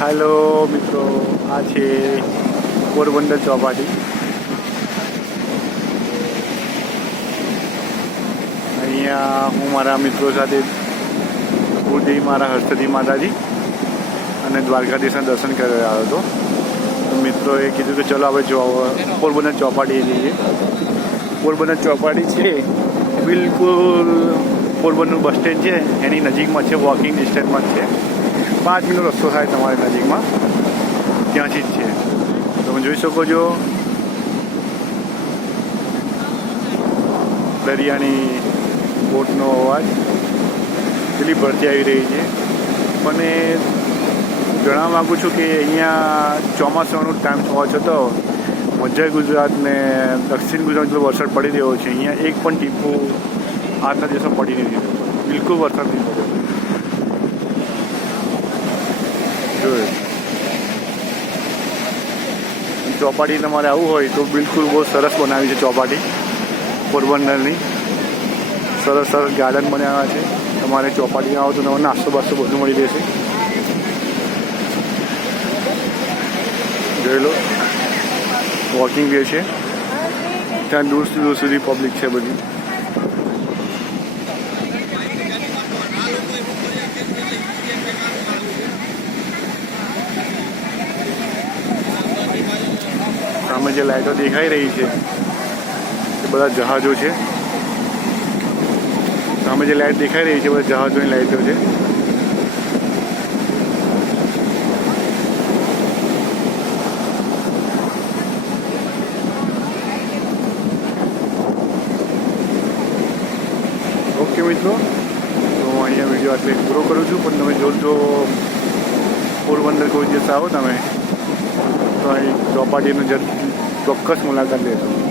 Hello મિત્રો, આ છે પોરબંદર ચોપાટી. અહીંયા હું મારા મિત્રો સાથે કુળદેવી મારા હસ્તદી માતાજી અને દ્વારકાધીશના દર્શન કરી આવ્યો હતો. તો મિત્રોએ કીધું કે ચલો આપણે પોરબંદર ચોપાટી જઈએ. પોરબંદર ચોપાટી છે બિલકુલ પોરબંદર બસ સ્ટેન્ડ છે એની નજીકમાં છે, વોકિંગ ડિસ્ટન્સમાં જ છે. 5 મિનિટનો રસ્તો થાય તમારી નજીકમાં, ત્યાંથી જ છે. તમે જોઈ શકો છો દરિયાની બોટનો અવાજ, પેલી ભરતી આવી રહી છે. પણ એ જણાવવા માગું છું કે અહીંયા ચોમાસાનો ટાઈમ હોવા છતાં મધ્ય ગુજરાત ને દક્ષિણ ગુજરાતમાં વરસાદ પડી રહ્યો છે. અહીંયા એક પણ ટીપું આજના દિવસમાં પડી નથી રહ્યો, બિલકુલ વરસાદ નહીં પડ્યો. ચોપાટી તમારે આવવું હોય તો બિલકુલ બહુ સરસ બનાવી છે ચોપાટી પોરબંદરની. સરસ સરસ ગાર્ડન બનાવ્યા છે. તમારે ચોપાટી આવો તો તમારે નાસ્તો બાસ્તો બધું મળી રહેશે. જોઈ લો વોકિંગ વે છે, ત્યાં દૂર સુધી પબ્લિક છે બધી. સામે જે લાઇટો દેખાઈ રહી છે એ બધા જહાજો છે. સામે જે લાઇટ દેખાઈ રહી છે બધા જહાજોની લાઇટો છે. ઓકે મિત્રો, તો હું અહીંયા વિડીયો આટલે પૂરો કરું છું. પણ તમે જો પોરબંદર કોઈ દિવસ આવો તમે તો અહીં ચોપાટીનો ચોક્કસ મુલાકાત લેજો.